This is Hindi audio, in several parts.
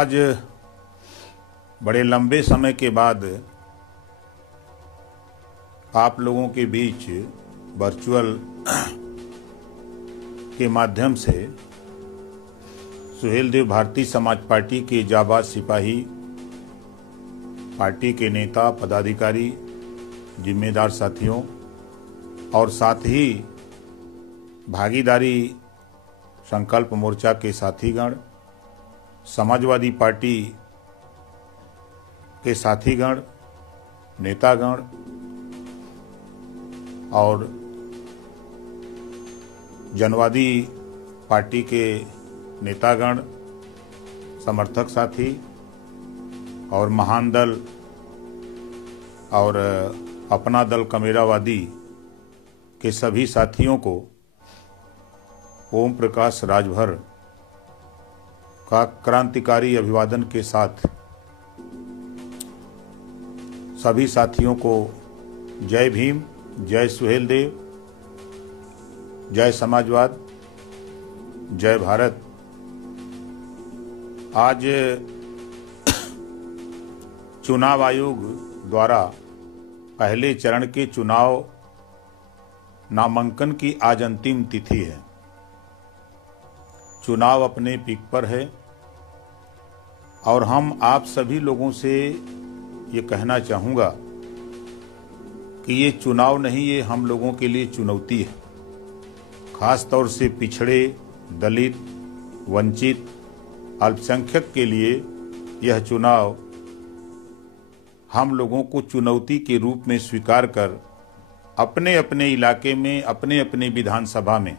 आज बड़े लंबे समय के बाद आप लोगों के बीच वर्चुअल के माध्यम से सुहेलदेव भारतीय समाज पार्टी के जाबाज सिपाही, पार्टी के नेता, पदाधिकारी, जिम्मेदार साथियों और साथ ही भागीदारी संकल्प मोर्चा के साथीगण, समाजवादी पार्टी के साथीगण, नेतागण और जनवादी पार्टी के नेतागण, समर्थक साथी और महान दल और अपना दल कमेरावादी के सभी साथियों को ओम प्रकाश राजभर का क्रांतिकारी अभिवादन के साथ सभी साथियों को जय भीम, जय सुहेलदेव, जय समाजवाद, जय भारत। आज चुनाव आयोग द्वारा पहले चरण के चुनाव नामांकन की आज अंतिम तिथि है। चुनाव अपने पीक पर है और हम आप सभी लोगों से ये कहना चाहूँगा कि ये चुनाव नहीं, ये हम लोगों के लिए चुनौती है। खास तौर से पिछड़े, दलित, वंचित, अल्पसंख्यक के लिए यह चुनाव हम लोगों को चुनौती के रूप में स्वीकार कर अपने अपने इलाके में, अपने अपने विधानसभा में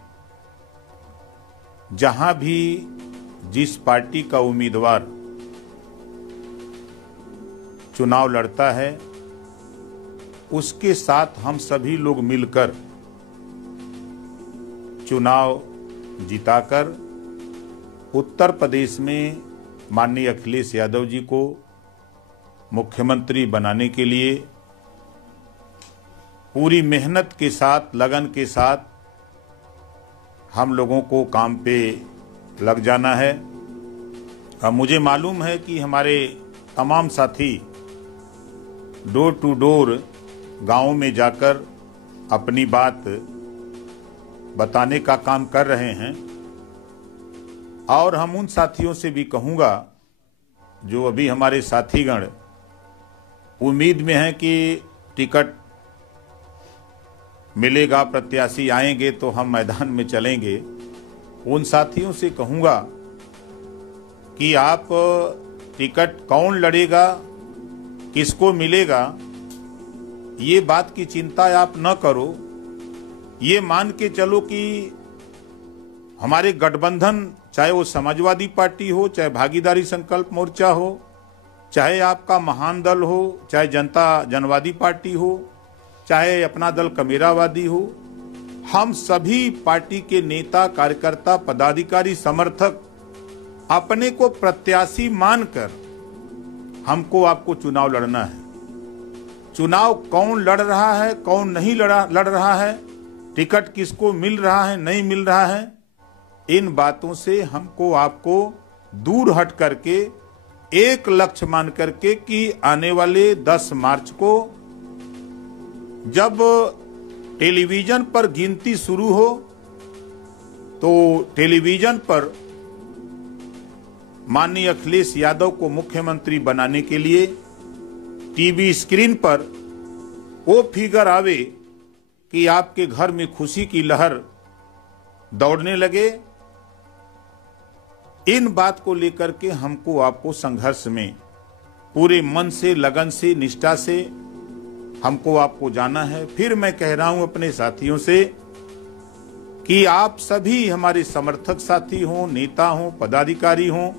जहां भी जिस पार्टी का उम्मीदवार चुनाव लड़ता है उसके साथ हम सभी लोग मिलकर चुनाव जिताकर उत्तर प्रदेश में माननीय अखिलेश यादव जी को मुख्यमंत्री बनाने के लिए पूरी मेहनत के साथ, लगन के साथ हम लोगों को काम पे लग जाना है। अब मुझे मालूम है कि हमारे तमाम साथी डोर टू डोर गांवों में जाकर अपनी बात बताने का काम कर रहे हैं और हम उन साथियों से भी कहूँगा जो अभी हमारे साथीगण उम्मीद में हैं कि टिकट मिलेगा, प्रत्याशी आएंगे तो हम मैदान में चलेंगे। उन साथियों से कहूँगा कि आप टिकट कौन लड़ेगा, किसको मिलेगा, ये बात की चिंता आप न करो। ये मान के चलो कि हमारे गठबंधन, चाहे वो समाजवादी पार्टी हो, चाहे भागीदारी संकल्प मोर्चा हो, चाहे आपका महान दल हो, चाहे जनवादी पार्टी हो, चाहे अपना दल कमेरावादी हो, हम सभी पार्टी के नेता, कार्यकर्ता, पदाधिकारी, समर्थक अपने को प्रत्याशी मानकर हमको आपको चुनाव लड़ना है। चुनाव कौन लड़ रहा है, कौन नहीं लड़ रहा है, टिकट किसको मिल रहा है, नहीं मिल रहा है, इन बातों से हमको आपको दूर हट करके एक लक्ष्य मान करके कि आने वाले 10 मार्च को जब टेलीविजन पर गिनती शुरू हो तो टेलीविजन पर माननीय अखिलेश यादव को मुख्यमंत्री बनाने के लिए टीवी स्क्रीन पर वो फिगर आवे कि आपके घर में खुशी की लहर दौड़ने लगे। इन बात को लेकर के हमको आपको संघर्ष में पूरे मन से, लगन से, निष्ठा से हमको आपको जाना है। फिर मैं कह रहा हूं अपने साथियों से कि आप सभी हमारे समर्थक साथी हों, नेता हों, पदाधिकारी हों,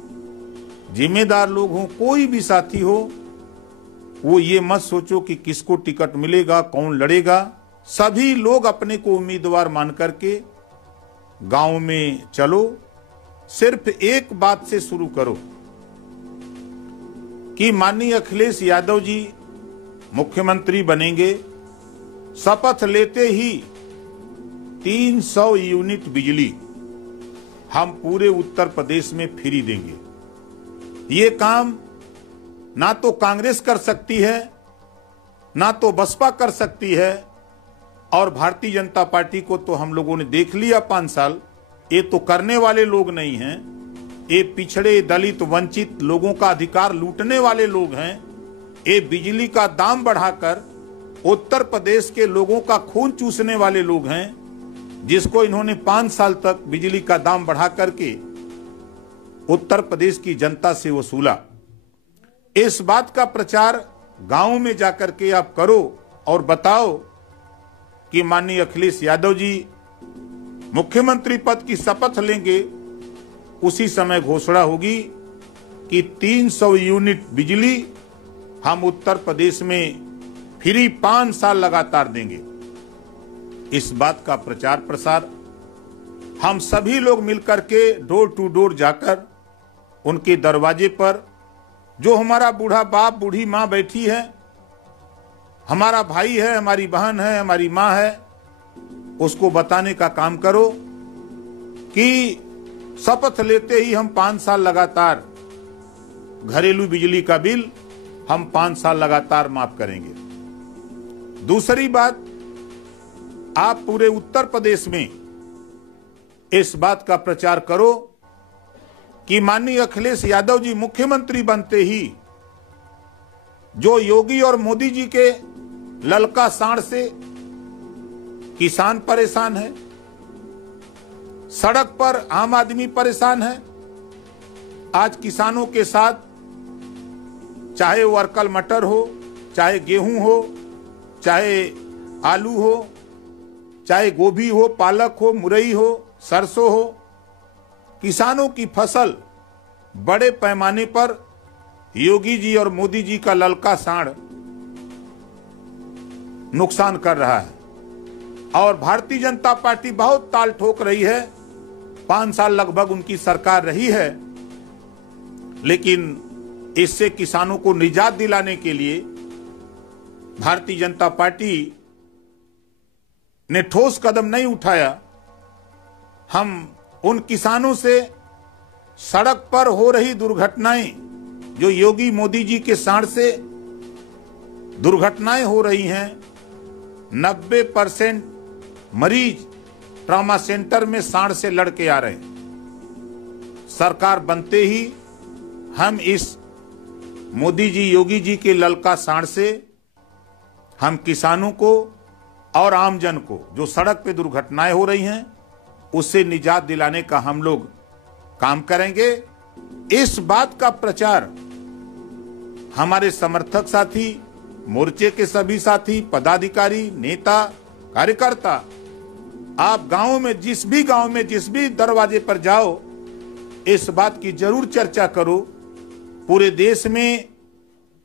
जिम्मेदार लोग हों, कोई भी साथी हो, वो ये मत सोचो कि किसको टिकट मिलेगा, कौन लड़ेगा। सभी लोग अपने को उम्मीदवार मान करके गांव में चलो। सिर्फ एक बात से शुरू करो कि माननीय अखिलेश यादव जी मुख्यमंत्री बनेंगे। शपथ लेते ही 300 यूनिट बिजली हम पूरे उत्तर प्रदेश में फ्री देंगे। ये काम ना तो कांग्रेस कर सकती है, ना तो बसपा कर सकती है, और भारतीय जनता पार्टी को तो हम लोगों ने देख लिया 5 साल, ये तो करने वाले लोग नहीं हैं। ये पिछड़े, दलित, वंचित लोगों का अधिकार लूटने वाले लोग हैं। ये बिजली का दाम बढ़ाकर उत्तर प्रदेश के लोगों का खून चूसने वाले लोग हैं, जिसको इन्होंने 5 साल तक बिजली का दाम बढ़ा करके उत्तर प्रदेश की जनता से वसूला। इस बात का प्रचार गांव में जाकर के आप करो और बताओ कि माननीय अखिलेश यादव जी मुख्यमंत्री पद की शपथ लेंगे, उसी समय घोषणा होगी कि 300 यूनिट बिजली हम उत्तर प्रदेश में फ्री 5 साल लगातार देंगे। इस बात का प्रचार प्रसार हम सभी लोग मिलकर के डोर टू डोर जाकर उनके दरवाजे पर, जो हमारा बूढ़ा बाप, बूढ़ी माँ बैठी है, हमारा भाई है, हमारी बहन है, हमारी माँ है, उसको बताने का काम करो कि शपथ लेते ही हम 5 साल लगातार घरेलू बिजली का बिल हम 5 साल लगातार माफ करेंगे। दूसरी बात, आप पूरे उत्तर प्रदेश में इस बात का प्रचार करो कि माननीय अखिलेश यादव जी मुख्यमंत्री बनते ही जो योगी और मोदी जी के ललका साड़ से किसान परेशान है, सड़क पर आम आदमी परेशान है। आज किसानों के साथ चाहे वो अरकल मटर हो, चाहे गेहूं हो, चाहे आलू हो, चाहे गोभी हो, पालक हो, मुरई हो, सरसों हो, किसानों की फसल बड़े पैमाने पर योगी जी और मोदी जी का ललका साड़ नुकसान कर रहा है। और भारतीय जनता पार्टी बहुत ताल ठोक रही है। 5 साल लगभग उनकी सरकार रही है, लेकिन इससे किसानों को निजात दिलाने के लिए भारतीय जनता पार्टी ने ठोस कदम नहीं उठाया। हम उन किसानों से सड़क पर हो रही दुर्घटनाएं, जो योगी मोदी जी के साड़ से दुर्घटनाएं हो रही हैं, 90% मरीज ट्रॉमा सेंटर में साड़ से लड़के आ रहे हैं। सरकार बनते ही हम इस मोदी जी, योगी जी के ललका साड़ से हम किसानों को और आमजन को, जो सड़क पे दुर्घटनाएं हो रही हैं, उससे निजात दिलाने का हम लोग काम करेंगे। इस बात का प्रचार हमारे समर्थक साथी, मोर्चे के सभी साथी, पदाधिकारी, नेता, कार्यकर्ता, आप गांव में, जिस भी गांव में, जिस भी दरवाजे पर जाओ, इस बात की जरूर चर्चा करो। पूरे देश में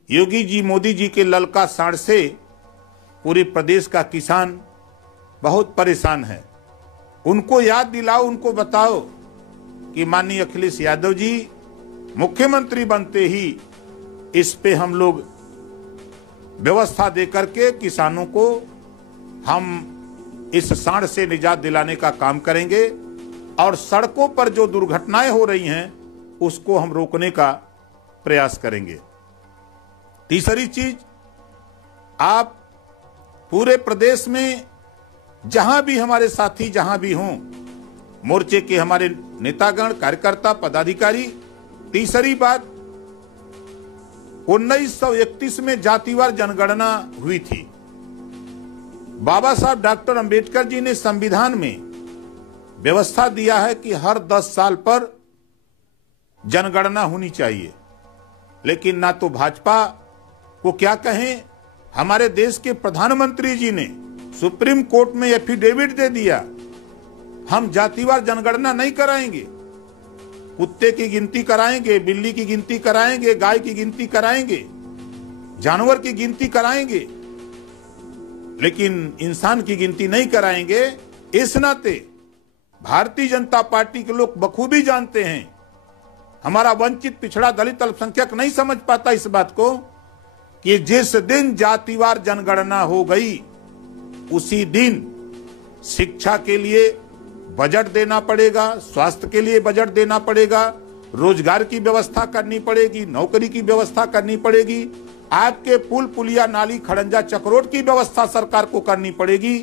योगी जी, मोदी जी के ललका साड़ से पूरे प्रदेश का किसान बहुत परेशान है। उनको याद दिलाओ, उनको बताओ कि माननीय अखिलेश यादव जी मुख्यमंत्री बनते ही इस पे हम लोग व्यवस्था देकर के किसानों को हम इस साड़ से निजात दिलाने का काम करेंगे, और सड़कों पर जो दुर्घटनाएं हो रही हैं उसको हम रोकने का प्रयास करेंगे। तीसरी चीज, आप पूरे प्रदेश में जहां भी हमारे साथी जहां भी हों, मोर्चे के हमारे नेतागण, कार्यकर्ता, पदाधिकारी। तीसरी बात, 1931 में जातिवार जनगणना हुई थी। बाबा साहब डॉक्टर अंबेडकर जी ने संविधान में व्यवस्था दिया है कि हर 10 साल पर जनगणना होनी चाहिए, लेकिन ना तो भाजपा को क्या कहें, हमारे देश के प्रधानमंत्री जी ने सुप्रीम कोर्ट में एफिडेविट दे दिया, हम जातिवार जनगणना नहीं कराएंगे। कुत्ते की गिनती कराएंगे, बिल्ली की गिनती कराएंगे, गाय की गिनती कराएंगे, जानवर की गिनती कराएंगे, लेकिन इंसान की गिनती नहीं कराएंगे। इस नाते भारतीय जनता पार्टी के लोग बखूबी जानते हैं, हमारा वंचित, पिछड़ा, दलित, अल्पसंख्यक नहीं समझ पाता इस बात को कि जिस दिन जातिवार जनगणना हो गई उसी दिन शिक्षा के लिए बजट देना पड़ेगा, स्वास्थ्य के लिए बजट देना पड़ेगा, रोजगार की व्यवस्था करनी पड़ेगी, नौकरी की व्यवस्था करनी पड़ेगी, आपके पुल पुलिया नाली खड़ंजा चक्रोट की व्यवस्था सरकार को करनी पड़ेगी।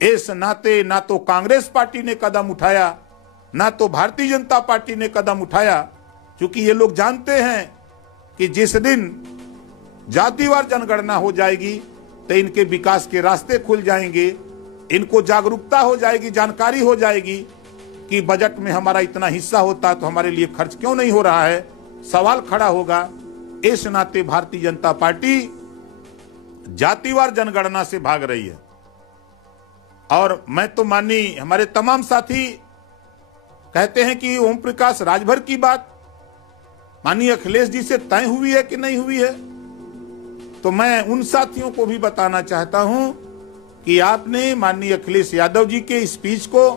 इस नाते ना तो कांग्रेस पार्टी ने कदम उठाया, ना तो भारतीय जनता पार्टी ने कदम उठाया, क्योंकि ये लोग जानते हैं कि जिस दिन जातिवार जनगणना हो जाएगी तो इनके विकास के रास्ते खुल जाएंगे, इनको जागरूकता हो जाएगी, जानकारी हो जाएगी कि बजट में हमारा इतना हिस्सा होता तो हमारे लिए खर्च क्यों नहीं हो रहा है, सवाल खड़ा होगा। इस नाते भारतीय जनता पार्टी जातिवार जनगणना से भाग रही है। और मैं तो माननीय हमारे तमाम साथी कहते हैं कि ओम प्रकाश राजभर की बात माननीय अखिलेश जी से तय हुई है कि नहीं हुई है, तो मैं उन साथियों को भी बताना चाहता हूं कि आपने माननीय अखिलेश यादव जी के स्पीच को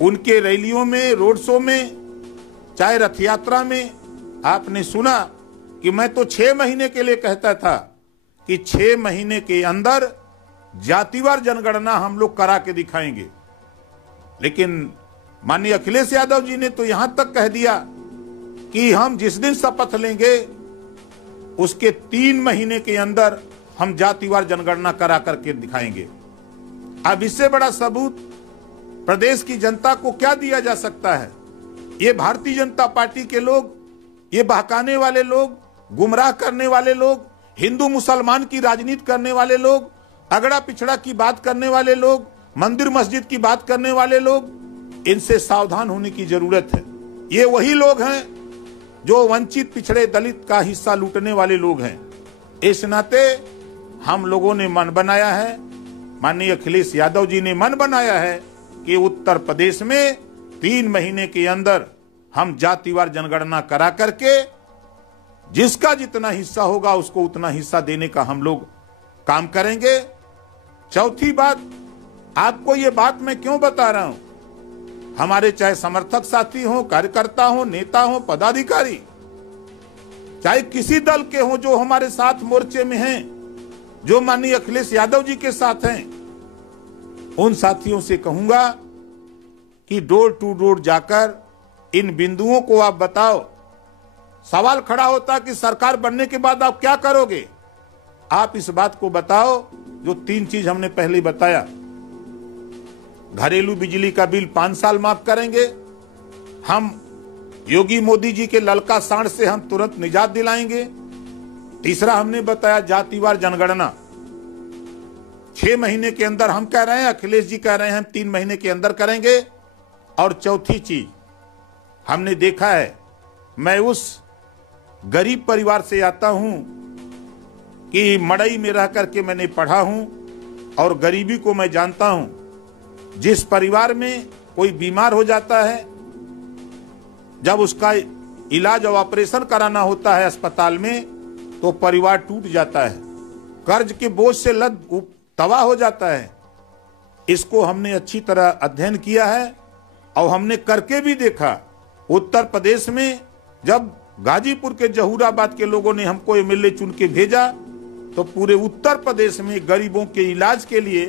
उनके रैलियों में, रोड शो में, चाहे रथ यात्रा में आपने सुना कि मैं तो 6 महीने के लिए कहता था कि 6 महीने के अंदर जातिवार जनगणना हम लोग करा के दिखाएंगे। लेकिन माननीय अखिलेश यादव जी ने तो यहां तक कह दिया कि हम जिस दिन शपथ लेंगे उसके 3 महीने के अंदर हम जातिवार जनगणना करा करके दिखाएंगे। अब इससे बड़ा सबूत प्रदेश की जनता को क्या दिया जा सकता है? ये भारतीय जनता पार्टी के लोग, ये बहकाने वाले लोग, गुमराह करने वाले लोग, हिंदू मुसलमान की राजनीति करने वाले लोग, अगड़ा पिछड़ा की बात करने वाले लोग, मंदिर मस्जिद की बात करने वाले लोग, इनसे सावधान होने की जरूरत है। ये वही लोग हैं जो वंचित पिछड़े दलित का हिस्सा लूटने वाले लोग हैं। इस नाते हम लोगों ने मन बनाया है, माननीय अखिलेश यादव जी ने मन बनाया है कि उत्तर प्रदेश में 3 महीने के अंदर हम जातिवार जनगणना करा करके जिसका जितना हिस्सा होगा उसको उतना हिस्सा देने का हम लोग काम करेंगे। चौथी बात, आपको ये बात मैं क्यों बता रहा हूं, हमारे चाहे समर्थक साथी हो, कार्यकर्ता हो, नेता हो, पदाधिकारी, चाहे किसी दल के हो जो हमारे साथ मोर्चे में हैं, जो माननीय अखिलेश यादव जी के साथ हैं, उन साथियों से कहूंगा कि डोर टू डोर जाकर इन बिंदुओं को आप बताओ। सवाल खड़ा होता कि सरकार बनने के बाद आप क्या करोगे, आप इस बात को बताओ जो 3 चीज हमने पहले बताया। घरेलू बिजली का बिल 5 साल माफ करेंगे, हम योगी मोदी जी के ललका सांड से हम तुरंत निजात दिलाएंगे। तीसरा हमने बताया जातिवार जनगणना 6 महीने के अंदर हम कह रहे हैं, अखिलेश जी कह रहे हैं हम 3 महीने के अंदर करेंगे। और चौथी चीज हमने देखा है, मैं उस गरीब परिवार से आता हूं कि मड़ई में रह करके मैंने पढ़ा हूं और गरीबी को मैं जानता हूं। जिस परिवार में कोई बीमार हो जाता है, जब उसका इलाज और ऑपरेशन कराना होता है अस्पताल में, तो परिवार टूट जाता है, कर्ज के बोझ से लद तबाह हो जाता है। इसको हमने अच्छी तरह अध्ययन किया है और हमने करके भी देखा। उत्तर प्रदेश में जब गाजीपुर के जहूराबाद के लोगों ने हमको एमएलए चुन के भेजा, तो पूरे उत्तर प्रदेश में गरीबों के इलाज के लिए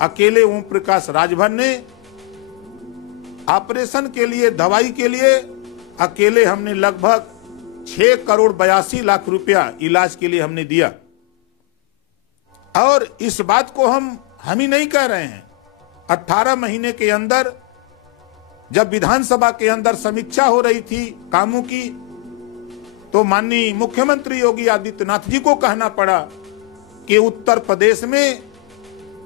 अकेले ओम प्रकाश राजभर ने, ऑपरेशन के लिए, दवाई के लिए अकेले हमने लगभग 6 करोड़ 82 लाख रुपया इलाज के लिए हमने दिया। और इस बात को हम ही नहीं कह रहे हैं। 18 महीने के अंदर जब विधानसभा के अंदर समीक्षा हो रही थी कामों की, तो माननीय मुख्यमंत्री योगी आदित्यनाथ जी को कहना पड़ा कि उत्तर प्रदेश में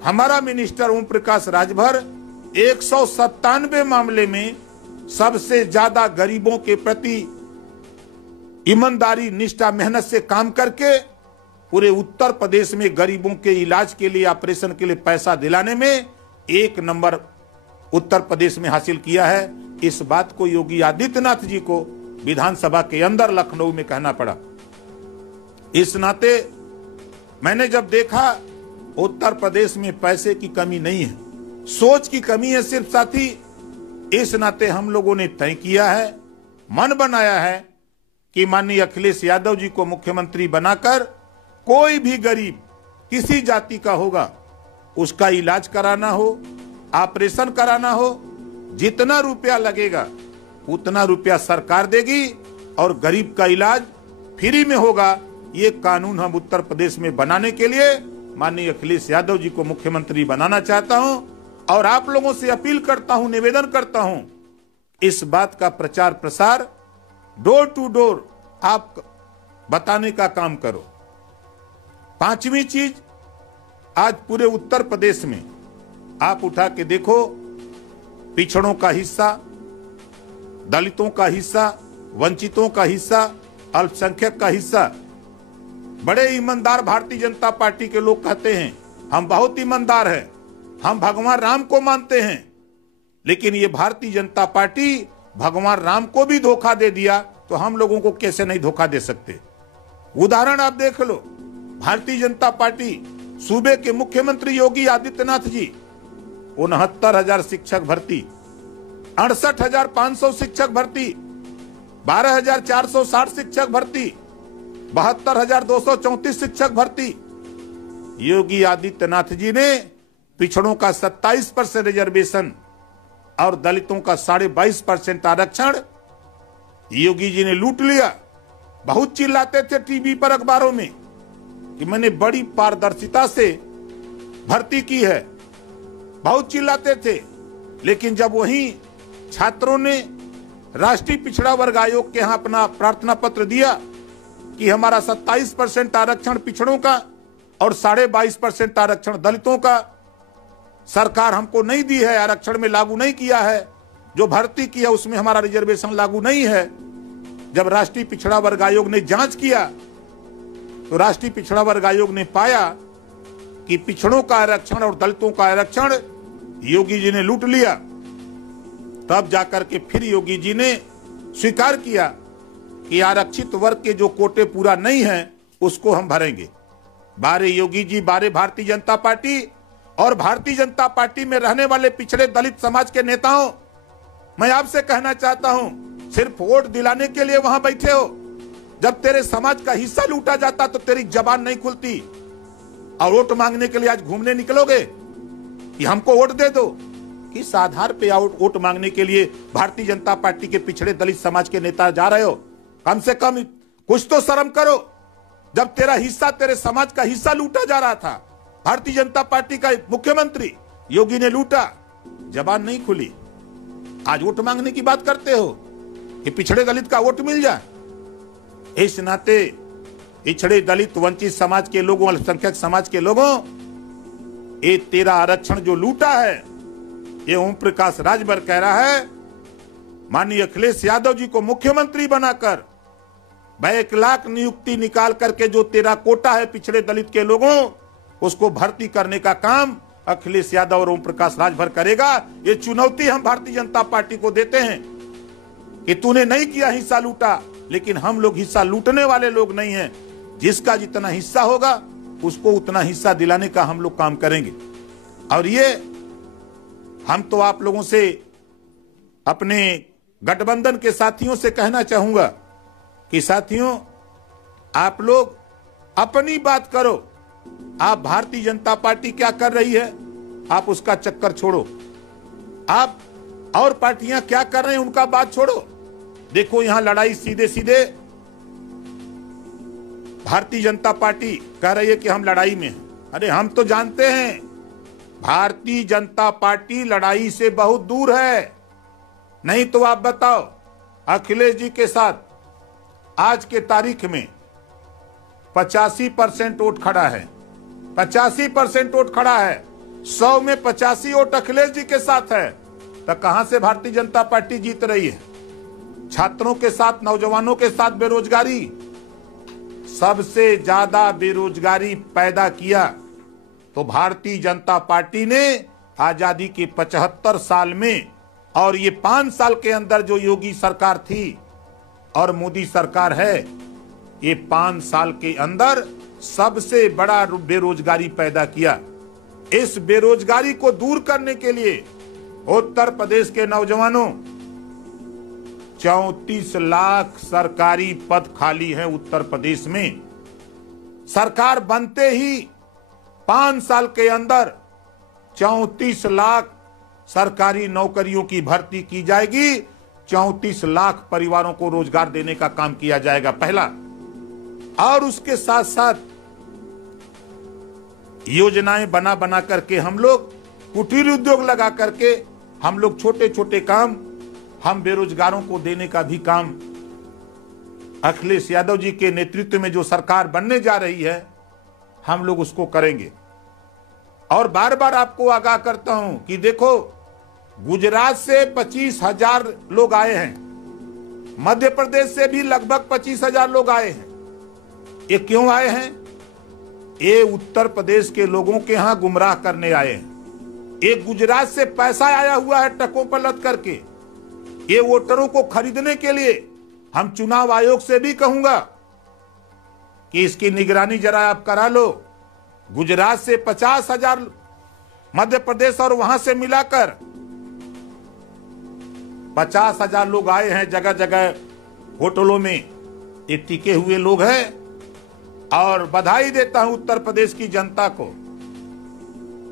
हमारा मिनिस्टर ओम प्रकाश राजभर 197 मामले में सबसे ज्यादा गरीबों के प्रति ईमानदारी, निष्ठा, मेहनत से काम करके पूरे उत्तर प्रदेश में गरीबों के इलाज के लिए, ऑपरेशन के लिए पैसा दिलाने में 1 नंबर उत्तर प्रदेश में हासिल किया है। इस बात को योगी आदित्यनाथ जी को विधानसभा के अंदर लखनऊ में कहना पड़ा। इस नाते मैंने जब देखा उत्तर प्रदेश में पैसे की कमी नहीं है, सोच की कमी है सिर्फ साथी। इस नाते हम लोगों ने तय किया है, मन बनाया है कि माननीय अखिलेश यादव जी को मुख्यमंत्री बनाकर कोई भी गरीब किसी जाति का होगा, उसका इलाज कराना हो, ऑपरेशन कराना हो, जितना रुपया लगेगा उतना रुपया सरकार देगी और गरीब का इलाज फ्री में होगा। ये कानून हम उत्तर प्रदेश में बनाने के लिए माननीय अखिलेश यादव जी को मुख्यमंत्री बनाना चाहता हूं और आप लोगों से अपील करता हूं, निवेदन करता हूं, इस बात का प्रचार प्रसार डोर टू डोर आप बताने का काम करो। पांचवी चीज, आज पूरे उत्तर प्रदेश में आप उठा के देखो, पिछड़ों का हिस्सा, दलितों का हिस्सा, वंचितों का हिस्सा, अल्पसंख्यक का हिस्सा, बड़े ईमानदार भारतीय जनता पार्टी के लोग कहते हैं हम बहुत ईमानदार हैं, हम भगवान राम को मानते हैं, लेकिन ये भारतीय जनता पार्टी भगवान राम को भी धोखा दे दिया तो हम लोगों को कैसे नहीं धोखा दे सकते। उदाहरण आप देख लो, भारतीय जनता पार्टी सूबे के मुख्यमंत्री योगी आदित्यनाथ जी 69,000 शिक्षक भर्ती, 68,500 शिक्षक भर्ती, 12,460 शिक्षक भर्ती, 72,234 शिक्षक भर्ती। योगी आदित्यनाथ जी ने पिछड़ों का 27% रिजर्वेशन और दलितों का 22.5% आरक्षण योगी जी ने लूट लिया। बहुत चिल्लाते थे टीवी पर, अखबारों में कि मैंने बड़ी पारदर्शिता से भर्ती की है, बहुत चिल्लाते थे। लेकिन जब वही छात्रों ने राष्ट्रीय पिछड़ा वर्ग आयोग के यहां अपना प्रार्थना पत्र दिया कि हमारा 27% आरक्षण पिछड़ों का और 22.5% आरक्षण दलितों का सरकार हमको नहीं दी है, आरक्षण में लागू नहीं किया है, जो भर्ती किया उसमें हमारा रिजर्वेशन लागू नहीं है। जब राष्ट्रीय पिछड़ा वर्ग आयोग ने जांच किया तो राष्ट्रीय पिछड़ा वर्ग आयोग ने पाया कि पिछड़ों का आरक्षण और दलितों का आरक्षण योगी जी ने लूट लिया। तब जाकर के फिर योगी जी ने स्वीकार किया कि आरक्षित वर्ग के जो कोटे पूरा नहीं है उसको हम भरेंगे। बारे योगी जी, बारे भारतीय जनता पार्टी और भारतीय जनता पार्टी में रहने वाले पिछड़े दलित समाज के नेताओं, मैं आपसे कहना चाहता हूं, सिर्फ वोट दिलाने के लिए वहां बैठे हो। जब तेरे समाज का हिस्सा लूटा जाता तो तेरी जबान नहीं खुलती और वोट मांगने के लिए आज घूमने निकलोगे कि हमको वोट दे दो। किस आधार पे वोट मांगने के लिए भारतीय जनता पार्टी के पिछड़े दलित समाज के नेता जा रहे हो? कम से कम कुछ तो शर्म करो। जब तेरा हिस्सा, तेरे समाज का हिस्सा लूटा जा रहा था, भारतीय जनता पार्टी का मुख्यमंत्री योगी ने लूटा, जबान नहीं खुली। आज वोट मांगने की बात करते हो कि पिछड़े दलित का वोट मिल जाए। इस नाते पिछड़े दलित वंचित समाज के लोगों, अल्पसंख्यक समाज के लोगों, ये तेरा आरक्षण जो लूटा है, ये ओम प्रकाश राजभर कह रहा है, माननीय अखिलेश यादव जी को मुख्यमंत्री बनाकर 1 लाख नियुक्ति निकाल करके जो तेरा कोटा है पिछड़े दलित के लोगों, उसको भर्ती करने का काम अखिलेश यादव और ओम प्रकाश राजभर करेगा। ये चुनौती हम भारतीय जनता पार्टी को देते हैं कि तूने नहीं किया, हिस्सा लूटा, लेकिन हम लोग हिस्सा लूटने वाले लोग नहीं हैं। जिसका जितना हिस्सा होगा उसको उतना हिस्सा दिलाने का हम लोग काम करेंगे। और ये हम तो आप लोगों से, अपने गठबंधन के साथियों से कहना चाहूंगा कि साथियों, आप लोग अपनी बात करो। आप भारतीय जनता पार्टी क्या कर रही है आप उसका चक्कर छोड़ो, आप और पार्टियां क्या कर रहे हैं उनका बात छोड़ो। देखो यहां लड़ाई सीधे सीधे भारतीय जनता पार्टी कह रही है कि हम लड़ाई में हैं। अरे हम तो जानते हैं भारतीय जनता पार्टी लड़ाई से बहुत दूर है। नहीं तो आप बताओ, अखिलेश जी के साथ आज के तारीख में 85% वोट खड़ा है, 85% वोट खड़ा है, 100 में 85 वोट अखिलेश जी के साथ है। तो कहां से भारतीय जनता पार्टी जीत रही है? छात्रों के साथ, नौजवानों के साथ बेरोजगारी, सबसे ज्यादा बेरोजगारी पैदा किया तो भारतीय जनता पार्टी ने आजादी के 75 साल में, और ये 5 साल के अंदर जो योगी सरकार थी और मोदी सरकार है, ये 5 साल के अंदर सबसे बड़ा बेरोजगारी पैदा किया। इस बेरोजगारी को दूर करने के लिए उत्तर प्रदेश के नौजवानों, 34 लाख सरकारी पद खाली हैं उत्तर प्रदेश में। सरकार बनते ही 5 साल के अंदर 34 लाख सरकारी नौकरियों की भर्ती की जाएगी। 34 लाख परिवारों को रोजगार देने का काम किया जाएगा, पहला। और उसके साथ साथ योजनाएं बना बना करके हम लोग कुटीर उद्योग लगा करके हम लोग छोटे छोटे काम हम बेरोजगारों को देने का भी काम अखिलेश यादव जी के नेतृत्व में जो सरकार बनने जा रही है हम लोग उसको करेंगे। और बार बार आपको आगाह करता हूं कि देखो, गुजरात से 25,000 लोग आए हैं, मध्य प्रदेश से भी लगभग 25,000 लोग आए हैं। ये क्यों आए हैं? ये उत्तर प्रदेश के लोगों के यहां गुमराह करने आए हैं। ये गुजरात से पैसा आया हुआ है टकों पर लद करके, ये वोटरों को खरीदने के लिए। हम चुनाव आयोग से भी कहूंगा कि इसकी निगरानी जरा आप करा लो। गुजरात से 50,000, मध्य प्रदेश और वहां से मिलाकर 50,000 लोग आए हैं जगह जगह होटलों में, ये टिके हुए लोग हैं। और बधाई देता हूं उत्तर प्रदेश की जनता को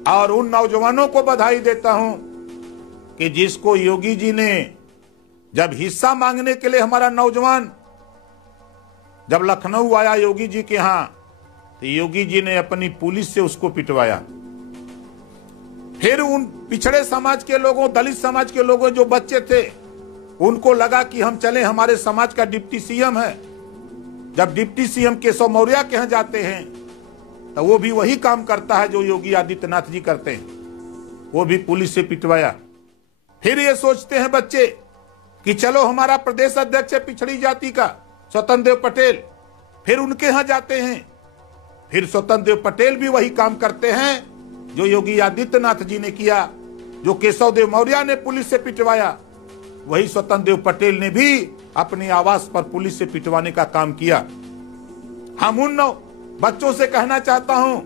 और उन नौजवानों को बधाई देता हूं कि जिसको योगी जी ने जब हिस्सा मांगने के लिए, हमारा नौजवान जब लखनऊ आया योगी जी के यहां, तो योगी जी ने अपनी पुलिस से उसको पिटवाया। फिर उन पिछड़े समाज के लोगों, दलित समाज के लोगों, जो बच्चे थे, उनको लगा कि हम चले, हमारे समाज का डिप्टी सीएम है। जब डिप्टी सीएम केशव मौर्य के यहां जाते हैं तो वो भी वही काम करता है जो योगी आदित्यनाथ जी करते हैं, वो भी पुलिस से पिटवाया। फिर ये सोचते हैं बच्चे कि चलो हमारा प्रदेश अध्यक्ष है पिछड़ी जाति का स्वतंत्र देव पटेल, फिर उनके यहां जाते हैं, फिर स्वतंत्र देव पटेल भी वही काम करते हैं जो योगी आदित्यनाथ जी ने किया, जो केशव देव मौर्य ने पुलिस से पिटवाया, वही स्वतंत्र देव पटेल ने भी अपने आवास पर पुलिस से पिटवाने का काम किया। हम उन बच्चों से कहना चाहता हूं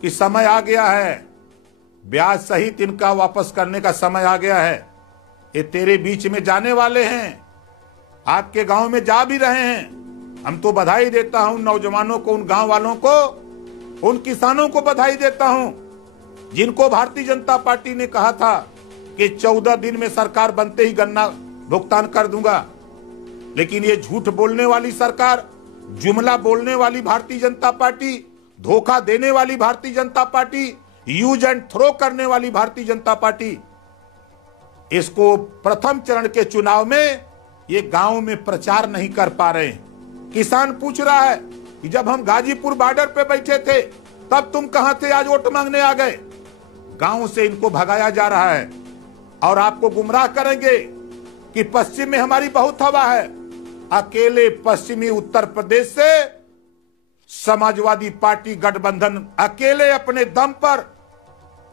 कि समय आ गया है, ब्याज सहित इनका वापस करने का समय आ गया है। ये तेरे बीच में जाने वाले हैं, आपके गांव में जा भी रहे हैं। हम तो बधाई देता हूं नौजवानों को, उन गांव वालों को, उन किसानों को बधाई देता हूं जिनको भारतीय जनता पार्टी ने कहा था कि 14 दिन में सरकार बनते ही गन्ना भुगतान कर दूंगा। लेकिन ये झूठ बोलने वाली सरकार, जुमला बोलने वाली भारतीय जनता पार्टी, धोखा देने वाली Bharatiya Janata party, use and throw करने वाली भारतीय जनता पार्टी, इसको प्रथम चरण के चुनाव में ये गांव में प्रचार नहीं कर पा रहे हैं। किसान पूछ रहा है कि जब हम गाजीपुर बॉर्डर पे बैठे थे तब तुम कहां थे, आज वोट मांगने आ गए। गांव से इनको भगाया जा रहा है और आपको गुमराह करेंगे कि पश्चिम में हमारी बहुत हवा है। अकेले पश्चिमी उत्तर प्रदेश से समाजवादी पार्टी गठबंधन अकेले अपने दम पर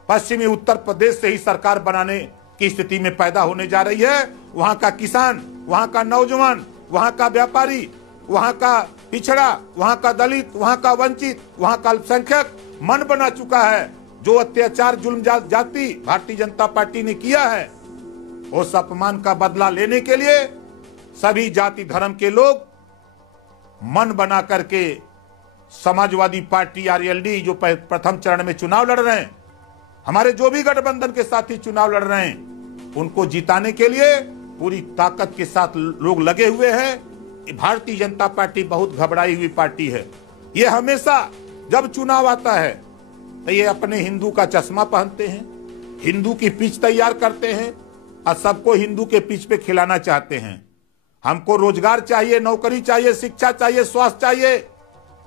पश्चिमी उत्तर प्रदेश से ही सरकार बनाने की स्थिति में पैदा होने जा रही है। वहां का किसान, वहां का नौजवान, वहां का व्यापारी, वहां का पिछड़ा, वहां का दलित, वहां का वंचित, वहां का अल्पसंख्यक मन बना चुका है। जो अत्याचार जुल्म जाति भारतीय जनता पार्टी ने किया है, उस अपमान का बदला लेने के लिए सभी जाति धर्म के लोग मन बना करके समाजवादी पार्टी आरएलडी जो प्रथम चरण में चुनाव लड़ रहे हैं, हमारे जो भी गठबंधन के साथी चुनाव लड़ रहे हैं, उनको जिताने के लिए पूरी ताकत के साथ लोग लगे हुए हैं। भारतीय जनता पार्टी बहुत घबराई हुई पार्टी है। ये हमेशा जब चुनाव आता है तो ये अपने हिंदू का चश्मा पहनते हैं, हिंदू की पिच तैयार करते हैं और सबको हिंदू के पिच पे खिलाना चाहते हैं। हमको रोजगार चाहिए, नौकरी चाहिए, शिक्षा चाहिए, स्वास्थ्य चाहिए,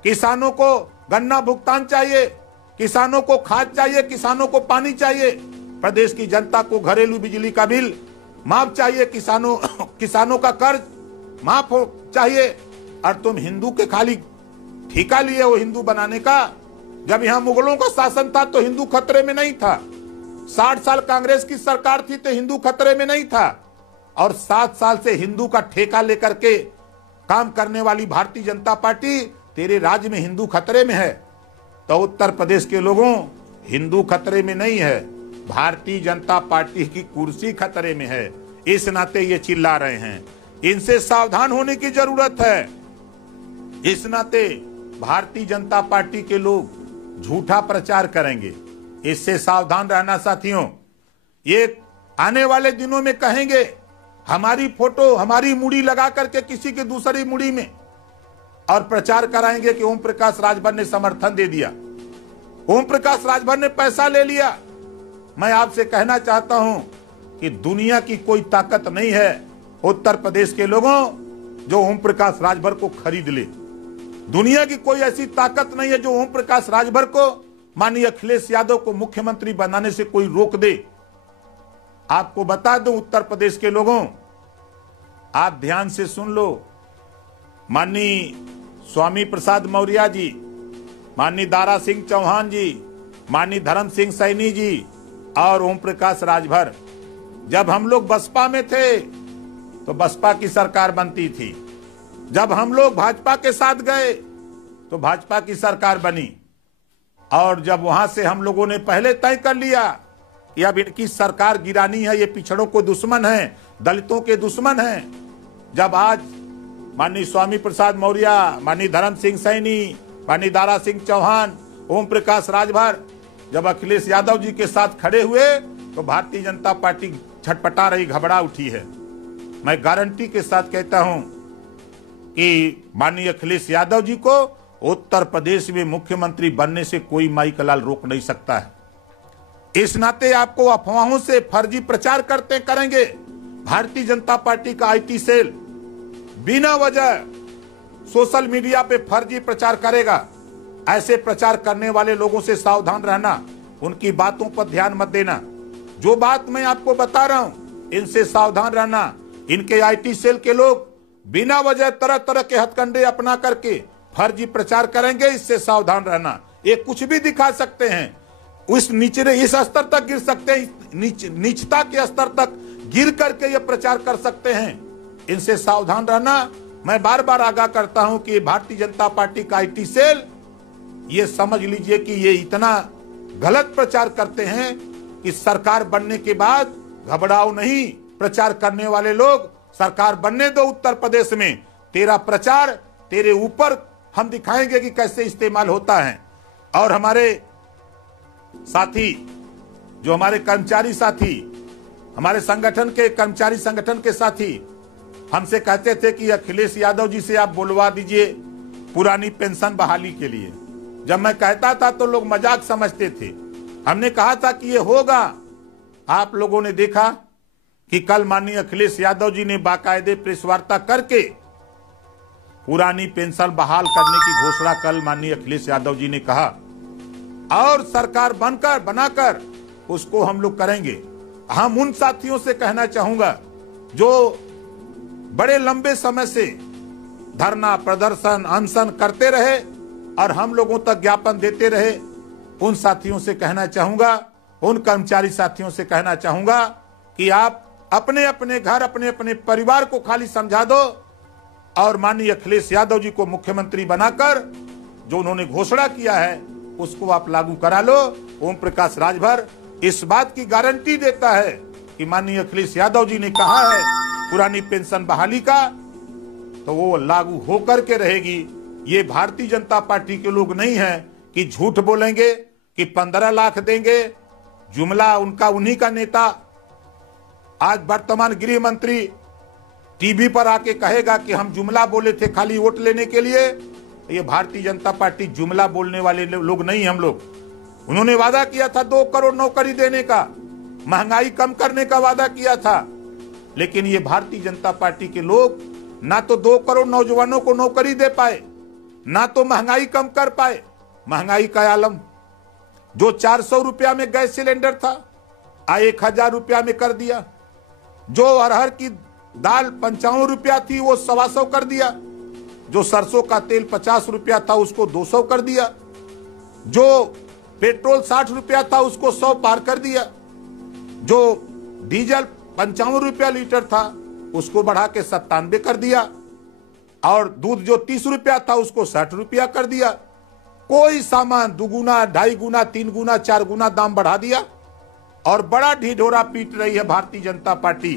किसानों को गन्ना भुगतान चाहिए, किसानों को खाद चाहिए, किसानों को पानी चाहिए, प्रदेश की जनता को घरेलू बिजली का बिल माफ चाहिए, किसानों का कर्ज माफ हो चाहिए। और तुम हिंदू के खाली ठेका लिए हो हिंदू बनाने का। जब यहां मुगलों का शासन था तो हिंदू खतरे में नहीं था। 60 साल कांग्रेस की सरकार थी तो हिंदू खतरे में नहीं था। और 7 साल से हिंदू का ठेका लेकर के काम करने वाली भारतीय जनता पार्टी तेरे राज्य में हिंदू खतरे में है। तो उत्तर प्रदेश के लोगों, हिंदू खतरे में नहीं है, भारतीय जनता पार्टी की कुर्सी खतरे में है। इस नाते ये चिल्ला रहे हैं, इनसे सावधान होने की जरूरत है। इस नाते भारतीय जनता पार्टी के लोग झूठा प्रचार करेंगे, इससे सावधान रहना साथियों। ये आने वाले दिनों में कहेंगे हमारी फोटो, हमारी मुड़ी लगा करके किसी की दूसरी मुड़ी में, और प्रचार कराएंगे कि ओम प्रकाश राजभर ने समर्थन दे दिया, ओम प्रकाश राजभर ने पैसा ले लिया। मैं आपसे कहना चाहता हूं कि दुनिया की कोई ताकत नहीं है उत्तर प्रदेश के लोगों जो ओम प्रकाश राजभर को खरीद ले। दुनिया की कोई ऐसी ताकत नहीं है जो ओम प्रकाश राजभर को, माननीय अखिलेश यादव को मुख्यमंत्री बनाने से कोई रोक दे। आपको बता दूं उत्तर प्रदेश के लोगों, आप ध्यान से सुन लो, माननीय स्वामी प्रसाद मौर्य जी, माननीय दारा सिंह चौहान जी, माननीय धर्म सिंह सैनी जी और ओम प्रकाश राजभर, जब हम लोग बसपा में थे तो बसपा की सरकार बनती थी, जब हम लोग भाजपा के साथ गए तो भाजपा की सरकार बनी, और जब वहां से हम लोगों ने पहले तय कर लिया कि अब इनकी सरकार गिरानी है, ये पिछड़ों को दुश्मन है, दलितों के दुश्मन है, जब आज माननीय स्वामी प्रसाद मौर्य, माननीय धर्म सिंह सैनी, माननीय दारा सिंह चौहान, ओम प्रकाश राजभर जब अखिलेश यादव जी के साथ खड़े हुए तो भारतीय जनता पार्टी छटपटा रही, घबरा उठी है। मैं गारंटी के साथ कहता हूं कि माननीय अखिलेश यादव जी को उत्तर प्रदेश में मुख्यमंत्री बनने से कोई माई का लाल रोक नहीं सकता है। इस नाते आपको अफवाहों से फर्जी प्रचार करते करेंगे। भारतीय जनता पार्टी का आईटी सेल बिना वजह सोशल मीडिया पे फर्जी प्रचार करेगा। ऐसे प्रचार करने वाले लोगों से सावधान रहना, उनकी बातों पर ध्यान मत देना। जो बात मैं आपको बता रहा हूं, इनसे सावधान रहना। इनके आईटी सेल के लोग बिना वजह तरह तरह के हथकंडे अपना करके फर्जी प्रचार करेंगे, इससे सावधान रहना। ये कुछ भी दिखा सकते हैं, उस निचले इस स्तर तक गिर सकते हैं, नीचता के स्तर तक गिर करके ये प्रचार कर सकते हैं। इनसे सावधान रहना। मैं बार बार आगाह करता हूं कि भारतीय जनता पार्टी का आईटी सेल, ये समझ लीजिए कि ये इतना गलत प्रचार करते हैं कि सरकार बनने के बाद घबराओ नहीं। प्रचार करने वाले लोग, सरकार बनने दो उत्तर प्रदेश में, तेरा प्रचार तेरे ऊपर हम दिखाएंगे कि कैसे इस्तेमाल होता है। और हमारे साथी, जो हमारे कर्मचारी साथी, हमारे संगठन के कर्मचारी संगठन के साथी हमसे कहते थे कि अखिलेश यादव जी से आप बुलवा दीजिए पुरानी पेंशन बहाली के लिए। जब मैं कहता था तो लोग मजाक समझते थे। हमने कहा था कि ये होगा। आप लोगों ने देखा कि कल माननीय अखिलेश यादव जी ने बाकायदे प्रेस वार्ता करके पुरानी पेंशन बहाल करने की घोषणा कल माननीय अखिलेश यादव जी ने कहा, और सरकार बनाकर उसको हम लोग करेंगे। हम उन साथियों से कहना चाहूंगा जो बड़े लंबे समय से धरना, प्रदर्शन, अनशन करते रहे और हम लोगों तक ज्ञापन देते रहे, उन साथियों से कहना चाहूंगा, उन कर्मचारी साथियों से कहना चाहूंगा कि आप अपने अपने घर, अपने अपने परिवार को खाली समझा दो और माननीय अखिलेश यादव जी को मुख्यमंत्री बनाकर जो उन्होंने घोषणा किया है उसको आप लागू करा लो। ओम प्रकाश राजभर इस बात की गारंटी देता है कि माननीय अखिलेश यादव जी ने कहा है पुरानी पेंशन बहाली का, तो वो लागू होकर के रहेगी। ये भारतीय जनता पार्टी के लोग नहीं हैं कि झूठ बोलेंगे कि 15 लाख देंगे। जुमला उनका, उन्हीं का नेता आज वर्तमान गृह मंत्री टीवी पर आके कहेगा कि हम जुमला बोले थे खाली वोट लेने के लिए। ये भारतीय जनता पार्टी जुमला बोलने वाले लोग नहीं हम लोग। उन्होंने वादा किया था 2 करोड़ नौकरी देने का, महंगाई कम करने का वादा किया था, लेकिन ये भारतीय जनता पार्टी के लोग ना तो 2 करोड़ नौजवानों को नौकरी दे पाए, ना तो महंगाई कम कर पाए। महंगाई का आलम, जो 400 रुपया में गैस सिलेंडर था 1000 रुपया में कर दिया। जो अरहर की दाल 55 रुपया थी वो 125 कर दिया। जो सरसों का तेल 50 रुपया था उसको 200 कर दिया। जो पेट्रोल 60 रुपया था उसको 100 पार कर दिया। जो डीजल 55 रुपया लीटर था उसको बढ़ा के 97 कर दिया। और दूध जो 30 रुपया था उसको 60 रुपया कर दिया। कोई सामान 2 गुना, 2.5 गुना, 3 गुना, 4 गुना दाम बढ़ा दिया। और बड़ा ढिढोरा पीट रही है भारतीय जनता पार्टी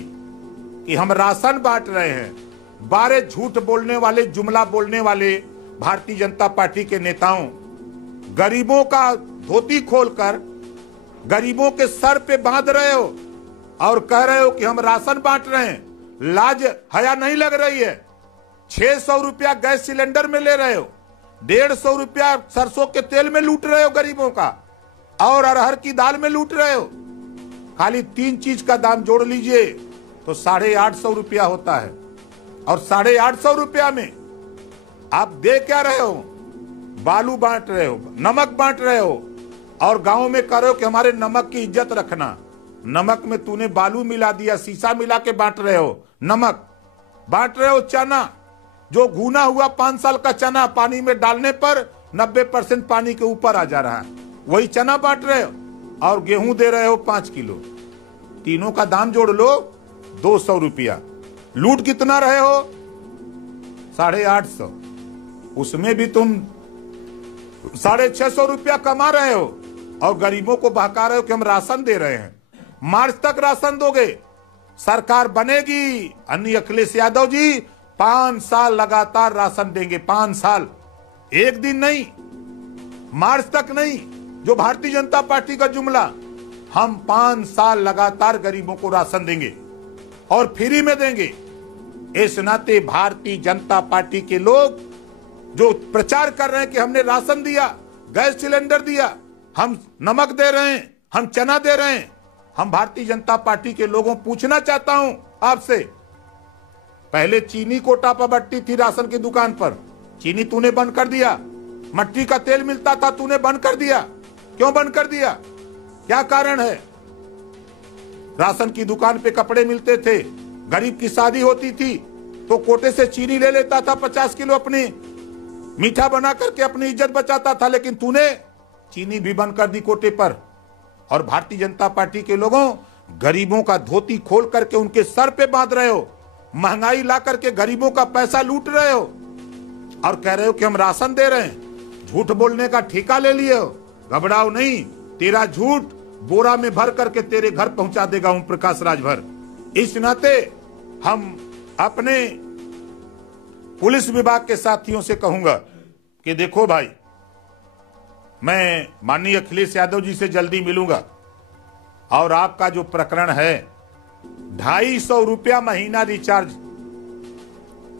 कि हम राशन बांट रहे हैं। 12 झूठ बोलने वाले, जुमला बोलने वाले भारतीय जनता पार्टी के नेताओं गरीबों का धोती खोलकर गरीबों के सर पे बांध रहे हो और कह रहे हो कि हम राशन बांट रहे हैं। लाज हया नहीं लग रही है? 600 रुपया गैस सिलेंडर में ले रहे हो, 150 रुपया सरसों के तेल में लूट रहे हो गरीबों का, और अरहर की दाल में लूट रहे हो। खाली 3 चीज का दाम जोड़ लीजिए तो 850 रुपया होता है। और 850 रुपया में आप दे क्या रहे हो? बालू बांट रहे हो, नमक बांट रहे हो, और गांव में कह रहे हो कि हमारे नमक की इज्जत रखना। नमक में तूने बालू मिला दिया, शीशा मिला के बांट रहे हो। नमक बांट रहे हो। चना, जो भुना हुआ 5 साल का चना पानी में डालने पर 90% पानी के ऊपर आ जा रहा है, वही चना बांट रहे हो। और गेहूं दे रहे हो 5 किलो। तीनों का दाम जोड़ लो 200 रुपया। लूट कितना रहे हो? 850। उसमें भी तुम 650 रुपया कमा रहे हो और गरीबों को बहका रहे हो कि हम राशन दे रहे हैं। मार्च तक राशन दोगे, सरकार बनेगी। अन्य अखिलेश यादव जी 5 साल लगातार राशन देंगे। 5 साल, एक दिन नहीं, मार्च तक नहीं। जो भारतीय जनता पार्टी का जुमला, हम 5 साल लगातार गरीबों को राशन देंगे और फ्री में देंगे। इस नाते भारतीय जनता पार्टी के लोग जो प्रचार कर रहे हैं कि हमने राशन दिया, गैस सिलेंडर दिया, हम नमक दे रहे हैं, हम चना दे रहे हैं, हम भारतीय जनता पार्टी के लोगों पूछना चाहता हूं आपसे, पहले चीनी को टापाबट्टी थी राशन की दुकान पर, चीनी तूने बंद कर दिया। मट्टी का तेल मिलता था, तूने बंद कर दिया। क्यों बंद कर दिया? क्या कारण है? राशन की दुकान पे कपड़े मिलते थे, गरीब की शादी होती थी तो कोटे से चीनी ले लेता था 50 किलो, अपनी मीठा बना करके अपनी इज्जत बचाता था। लेकिन तूने चीनी भी बंद कर दी कोटे पर। और भारतीय जनता पार्टी के लोगों, गरीबों का धोती खोल करके उनके सर पे बांध रहे हो, महंगाई ला करके गरीबों का पैसा लूट रहे हो और कह रहे हो कि हम राशन दे रहे हैं। झूठ बोलने का ठेका ले लिए हो। घबराओ नहीं, तेरा झूठ बोरा में भर करके तेरे घर पहुंचा देगा ओम प्रकाश राजभर। इस नाते हम अपने पुलिस विभाग के साथियों से कहूंगा कि देखो भाई, मैं माननीय अखिलेश यादव जी से जल्दी मिलूंगा और आपका जो प्रकरण है 250 रुपया महीना रिचार्ज,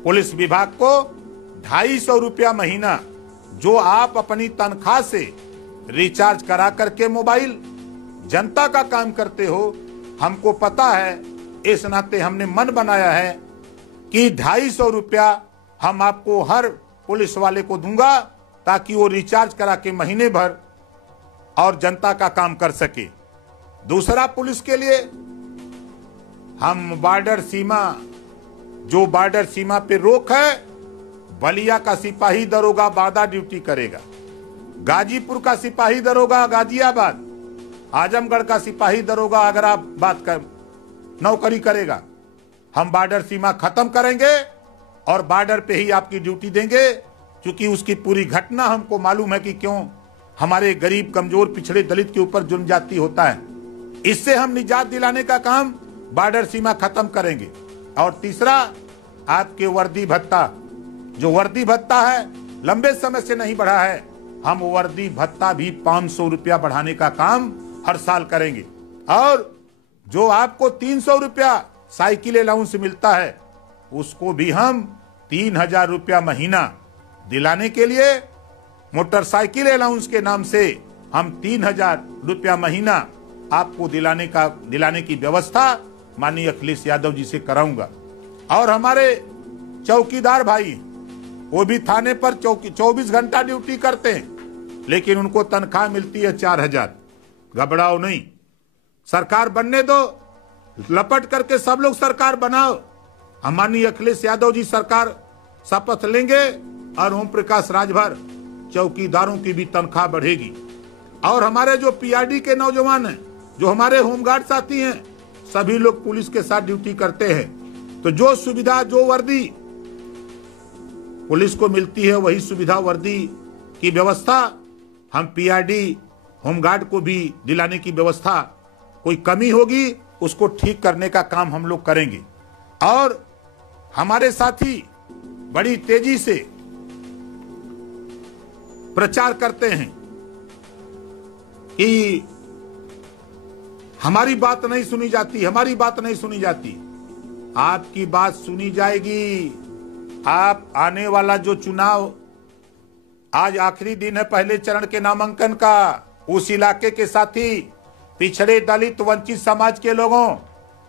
पुलिस विभाग को 250 रुपया महीना जो आप अपनी तनख्वाह से रिचार्ज करा करके मोबाइल जनता का काम करते हो, हमको पता है। इस नाते हमने मन बनाया है कि 250 रुपया हम आपको हर पुलिस वाले को दूंगा ताकि वो रिचार्ज करा के महीने भर और जनता का काम कर सके। दूसरा, पुलिस के लिए हम बॉर्डर सीमा, जो बॉर्डर सीमा पे रोक है, बलिया का सिपाही दरोगा बादा ड्यूटी करेगा, गाजीपुर का सिपाही दरोगा गाजियाबाद, आजमगढ़ का सिपाही दरोगा आगराबाद का नौकरी करेगा। हम बॉर्डर सीमा खत्म करेंगे और बॉर्डर पे ही आपकी ड्यूटी देंगे, क्योंकि उसकी पूरी घटना हमको मालूम है कि क्यों हमारे गरीब, कमजोर, पिछड़े, दलित के ऊपर जुल्म जाती होता है। इससे हम निजात दिलाने का काम बॉर्डर सीमा खत्म करेंगे। और तीसरा, आपके वर्दी भत्ता, जो वर्दी भत्ता है लंबे समय से नहीं बढ़ा है, हम वर्दी भत्ता भी 500 रुपया बढ़ाने का काम हर साल करेंगे। और जो आपको 300 रुपया साइकिल अलाउंस मिलता है, उसको भी हम 3000 रुपया महीना दिलाने के लिए, मोटरसाइकिल अलाउंस के नाम से हम 3000 रुपया महीना आपको दिलाने की व्यवस्था माननीय अखिलेश यादव जी से कराऊंगा। और हमारे चौकीदार भाई, वो भी थाने पर 24 घंटा ड्यूटी करते हैं, लेकिन उनको तनख्वाह मिलती है 4000। घबराओ नहीं, सरकार बनने दो, लपट करके सब लोग सरकार बनाओ। माननीय अखिलेश यादव जी सरकार शपथ लेंगे और ओम प्रकाश राजभर चौकीदारों की भी तनख्वाह बढ़ेगी। और हमारे जो पीआरडी के नौजवान हैं, जो हमारे होमगार्ड साथी हैं, सभी लोग पुलिस के साथ ड्यूटी करते हैं। तो जो सुविधा, जो वर्दी पुलिस को मिलती है, वही सुविधा वर्दी की व्यवस्था हम पीआरडी, होमगार्ड को भी दिलाने की व्यवस्था, कोई कमी होगी उसको ठीक करने का काम हम लोग करेंगे। और हमारे साथी बड़ी तेजी से प्रचार करते हैं कि हमारी बात नहीं सुनी जाती, हमारी बात नहीं सुनी जाती। आपकी बात सुनी जाएगी। आप आने वाला जो चुनाव, आज आखिरी दिन है पहले चरण के नामांकन का, उस इलाके के साथी पिछड़े दलित वंचित समाज के लोगों,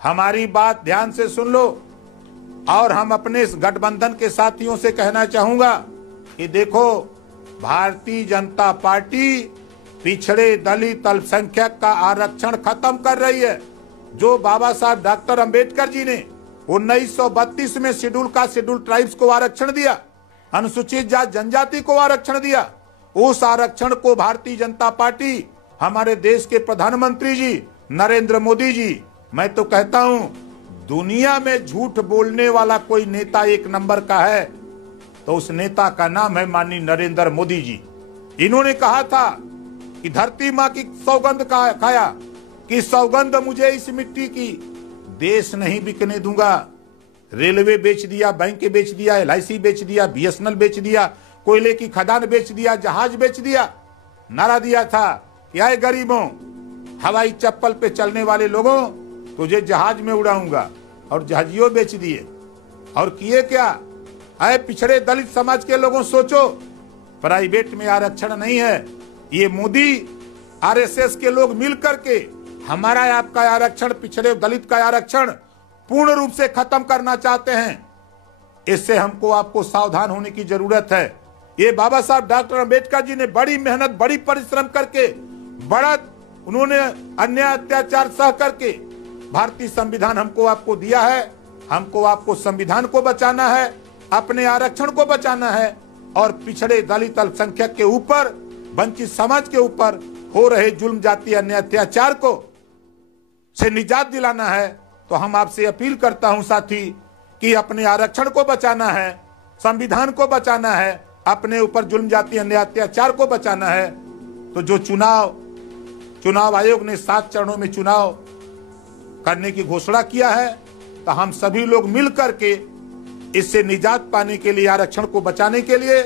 हमारी बात ध्यान से सुन लो। और हम अपने इस गठबंधन के साथियों से कहना चाहूंगा कि देखो, भारतीय जनता पार्टी पिछड़े दलित अल्पसंख्यक का आरक्षण खत्म कर रही है। जो बाबा साहब डॉक्टर अंबेडकर जी ने 1932 में शेड्यूल कास्ट शेड्यूल ट्राइब्स को आरक्षण दिया, अनुसूचित जाति जनजाति को आरक्षण दिया, उस आरक्षण को भारतीय जनता पार्टी, हमारे देश के प्रधानमंत्री जी नरेंद्र मोदी जी, मैं तो कहता हूं दुनिया में झूठ बोलने वाला कोई नेता एक नंबर का है तो उस नेता का नाम है माननीय नरेंद्र मोदी जी। इन्होंने कहा था कि धरती माँ की सौगंध खाया कि सौगंध मुझे इस मिट्टी की, देश नहीं बिकने दूंगा। रेलवे बेच दिया, बैंक बेच दिया, LIC बेच दिया, BSNL बेच दिया, कोयले की खदान बेच दिया, जहाज बेच दिया। नारा दिया था कि आए गरीबों, हवाई चप्पल पे चलने वाले लोगों, तुझे जहाज में उड़ाऊंगा, और जहाजियों बेच दिए। और किए क्या? आए पिछड़े दलित समाज के लोगों, सोचो, प्राइवेट में आरक्षण नहीं है, ये मोदी RSS के लोग मिल करके हमारा आपका आरक्षण, पिछड़े दलित का आरक्षण पूर्ण रूप से खत्म करना चाहते हैं। इससे हमको आपको सावधान होने की जरूरत है। ये बाबा साहब डॉक्टर अंबेडकर जी ने बड़ी मेहनत, बड़ी परिश्रम करके, बड़ा उन्होंने अन्याय अत्याचार सह करके भारतीय संविधान हमको आपको दिया है। हमको आपको संविधान को बचाना है, अपने आरक्षण को बचाना है, और पिछड़े दलित अल्पसंख्यक के ऊपर, वंचित समाज के ऊपर हो रहे जुल्म, जाति, अन्याय, अत्याचार को से निजात दिलाना है। तो हम आपसे अपील करता हूं साथी कि अपने आरक्षण को बचाना है, संविधान को बचाना है, अपने ऊपर जुल्म, जाति, अन्याय, अत्याचार को बचाना है। तो जो चुनाव आयोग ने 7 चरणों में चुनाव करने की घोषणा किया है, तो हम सभी लोग मिल करके इससे निजात पाने के लिए, आरक्षण को बचाने के लिए,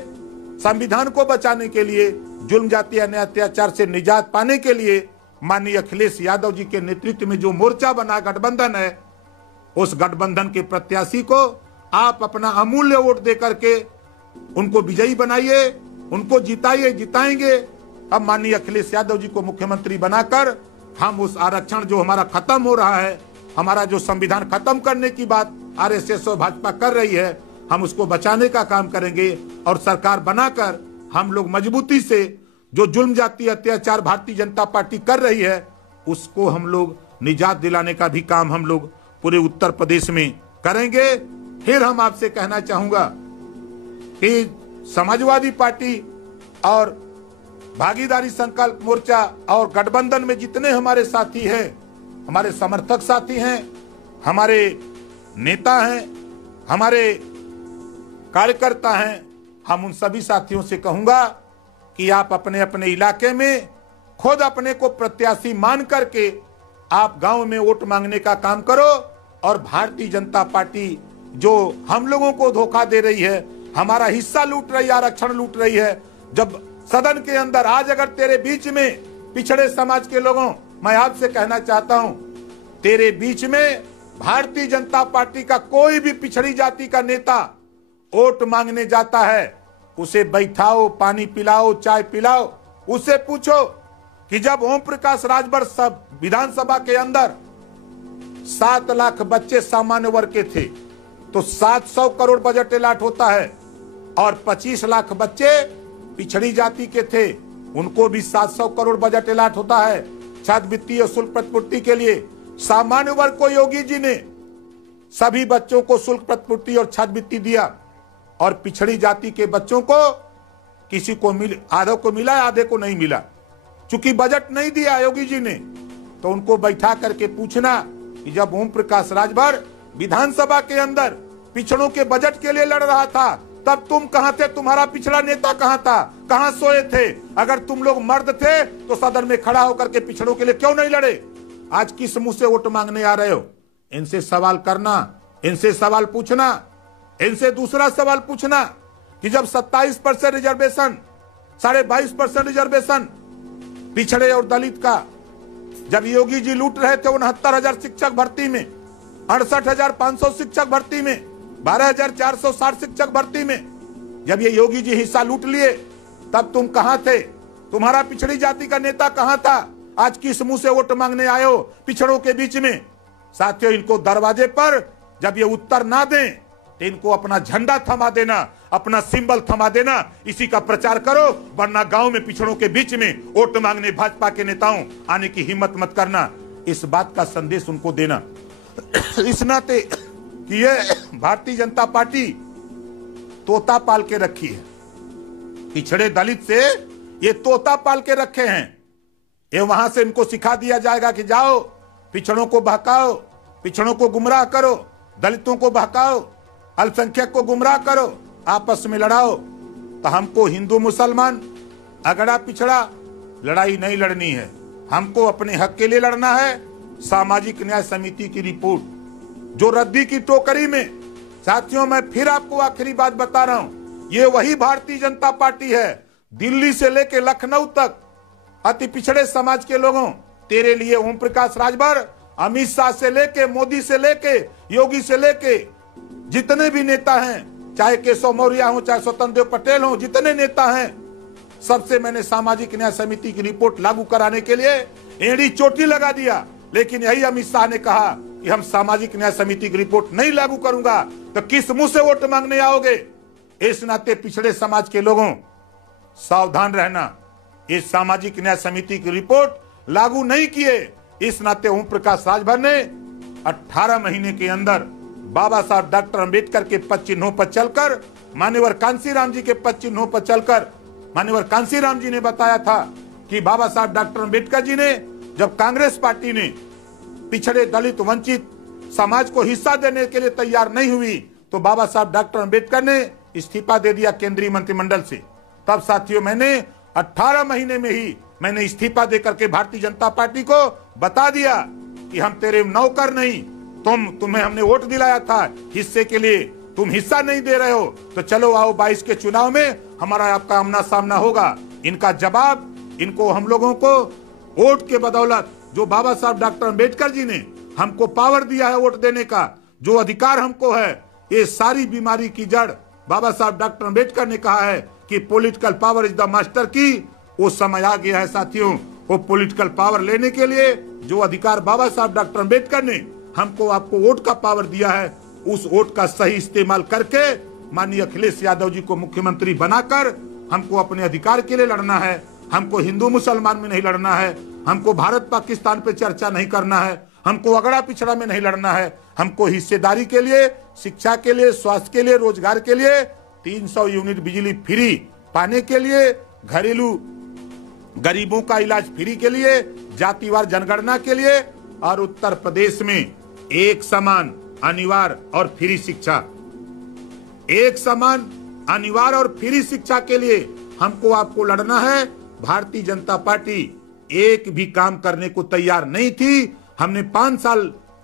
संविधान को बचाने के लिए, जुल्म, जाति, अन्याय, अत्याचार से निजात पाने के लिए माननीय अखिलेश यादव जी के नेतृत्व में जो मोर्चा बना गठबंधन है, उस गठबंधन के प्रत्याशी को आप अपना अमूल्य वोट दे करके उनको विजयी बनाइए, उनको जिताइए, जिताएंगे। अब माननीय अखिलेश यादव जी को मुख्यमंत्री बनाकर हम उस आरक्षण जो हमारा खत्म हो रहा है, हमारा जो संविधान खत्म करने की बात RSS और भाजपा कर रही है, हम उसको बचाने का काम करेंगे। और सरकार बनाकर हम लोग मजबूती से जो जुल्म, जाति, अत्याचार भारतीय जनता पार्टी कर रही है, उसको हम लोग निजात दिलाने का भी काम हम लोग पूरे उत्तर प्रदेश में करेंगे। फिर हम आपसे कहना चाहूंगा कि समाजवादी पार्टी और भागीदारी संकल्प मोर्चा और गठबंधन में जितने हमारे साथी हैं, हमारे समर्थक साथी हैं, हमारे नेता हैं, हमारे कार्यकर्ता हैं, हम उन सभी साथियों से कहूंगा कि आप अपने अपने इलाके में खुद अपने को प्रत्याशी मान करके आप गांव में वोट मांगने का काम करो। और भारतीय जनता पार्टी जो हम लोगों को धोखा दे रही है, हमारा हिस्सा लूट रही है, आरक्षण लूट रही है, जब सदन के अंदर आज अगर तेरे बीच में पिछड़े समाज के लोगों, मैं आपसे कहना चाहता हूं, तेरे बीच में भारतीय जनता पार्टी का कोई भी पिछड़ी जाति का नेता वोट मांगने जाता है, उसे बैठाओ, पानी पिलाओ, चाय पिलाओ, उससे पूछो कि जब ओम प्रकाश राजभर सब विधानसभा के अंदर 7 लाख बच्चे सामान्य वर्ग के थे तो 700 करोड़ बजट अलाट होता है, और 25 लाख बच्चे पिछड़ी जाति के थे, उनको भी 700 करोड़ बजट अलाट होता है छात्रवृत्ति और शुल्क प्रतिपूर्ति के लिए। सामान्य वर्ग को योगी जी ने सभी बच्चों को शुल्क प्रतिपूर्ति और छात्रवृत्ति दिया, और पिछड़ी जाति के बच्चों को किसी को आधे को मिला, आधे को नहीं मिला। चूंकि बजट नहीं दिया योगी जी ने, तो उनको बैठा करके पूछना कि जब ओम प्रकाश राजभर विधानसभा के अंदर पिछड़ों के बजट के लिए लड़ रहा था, तब तुम कहां थे? तुम्हारा पिछड़ा नेता कहां था? कहां सोए थे? अगर तुम लोग मर्द थे तो सदन में खड़ा होकर के पिछड़ों के लिए क्यों नहीं लड़े? आज किस मुंह से वोट मांगने आ रहे हो? इनसे सवाल करना, इनसे सवाल पूछना, इनसे दूसरा सवाल पूछना कि जब 27% रिजर्वेशन, 22.5% रिजर्वेशन पिछड़े और दलित का जब योगी जी लूट रहे थे 69,000 शिक्षक भर्ती में, 68,500 शिक्षक भर्ती में, 12,460 शिक्षक भर्ती में। जब ये योगी जी हिस्सा लूट लिए तब तुम कहां थे? तुम्हारा पिछड़ी जाति का नेता कहां था? आज किस मुंह से वोट मांगने आए हो पिछड़ों के बीच में? साथियों, इनको दरवाजे पर जब ये उत्तर ना दें तो इनको अपना झंडा थमा देना, अपना सिंबल थमा देना, इसी का प्रचार करो। वरना गांव में पिछड़ों के बीच में वोट मांगने भाजपा के नेताओं आने की हिम्मत मत करना। इस बात का संदेश उनको देना। इस नाते कि ये भारतीय जनता पार्टी तोता पाल के रखी है, पिछड़े दलित से ये तोता पाल के रखे हैं। ये वहां से इनको सिखा दिया जाएगा कि जाओ पिछड़ों को बहकाओ, पिछड़ों को गुमराह करो, दलितों को बहकाओ, अल्पसंख्यक को गुमराह करो, आपस में लड़ाओ। तो हमको हिंदू मुसलमान अगड़ा पिछड़ा लड़ाई नहीं लड़नी है, हमको अपने हक के लिए लड़ना है। सामाजिक न्याय समिति की रिपोर्ट जो रद्दी की टोकरी में, साथियों मैं फिर आपको आखिरी बात बता रहा हूं, ये वही भारतीय जनता पार्टी है। दिल्ली से लेके लखनऊ तक अति पिछड़े समाज के लोगों, तेरे लिए ओम प्रकाश राजभर, अमित शाह से लेके, मोदी से लेके, योगी से लेके जितने भी नेता हैं, चाहे केशव मौर्य हो, चाहे स्वतंत्र देव पटेल हो, जितने नेता हैं, सबसे मैंने सामाजिक न्याय समिति की रिपोर्ट लागू कराने के लिए एड़ी चोटी लगा दिया। लेकिन यही अमित शाह ने कहा कि हम सामाजिक न्याय समिति की रिपोर्ट नहीं लागू करूंगा। तो किस मुंह से वोट मांगने आओगे? इस नाते पिछड़े समाज के लोगों सावधान रहना। इस सामाजिक न्याय समिति की रिपोर्ट लागू नहीं किए, इस नाते ओम प्रकाश राजभर ने 18 महीने के अंदर बाबा साहब डॉक्टर अंबेडकर के पद चिन्हों पर चलकर, मान्यवर कांसीराम जी के पद चिन्हों पर चलकर, मान्यवर कांसीराम जी ने बताया था कि बाबा साहब डॉक्टर अंबेडकर जी ने, जब कांग्रेस पार्टी ने पिछड़े दलित वंचित समाज को हिस्सा देने के लिए तैयार नहीं हुई तो बाबा साहब डॉक्टर अंबेडकर ने इस्तीफा दे दिया केंद्रीय मंत्रिमंडल से। तब साथियों मैंने 18 महीने में ही मैंने इस्तीफा देकर के भारतीय जनता पार्टी को बता दिया कि हम तेरे नौकर नहीं, तुम्हें हमने वोट दिलाया था हिस्से के लिए, तुम हिस्सा नहीं दे रहे हो, तो चलो आओ 22 के चुनाव में हमारा आपका आमना सामना होगा। इनका जवाब, इनको हम लोगों को वोट के बदौलत जो बाबा साहब डॉक्टर अंबेडकर जी ने हमको पावर दिया है वोट देने का, जो अधिकार हमको है, ये सारी बीमारी की जड़ बाबा साहब डॉक्टर अंबेडकर ने कहा है कि political power is the master की। वो समय आ गया है साथियों, वो पॉलिटिकल पावर लेने के लिए जो अधिकार बाबा साहब डॉक्टर अंबेडकर ने हमको आपको वोट का पावर दिया है, उस वोट का सही इस्तेमाल करके माननीय अखिलेश यादव जी को मुख्यमंत्री बनाकर हमको अपने अधिकार के लिए लड़ना है। हमको हिंदू मुसलमान में नहीं लड़ना है, हमको भारत पाकिस्तान पे चर्चा नहीं करना है, हमको अगड़ा पिछड़ा में नहीं लड़ना है। हमको हिस्सेदारी के लिए, शिक्षा के लिए, स्वास्थ्य के लिए, रोजगार के लिए, 300 यूनिट बिजली फ्री पाने के लिए, घरेलू गरीबों का इलाज फ्री के लिए, जातिवार जनगणना के लिए, और उत्तर प्रदेश में एक समान अनिवार्य और फ्री शिक्षा, एक समान अनिवार्य और फ्री शिक्षा के लिए हमको आपको लड़ना है। भारतीय जनता पार्टी एक भी काम करने को तैयार नहीं थी। हमने 5 साल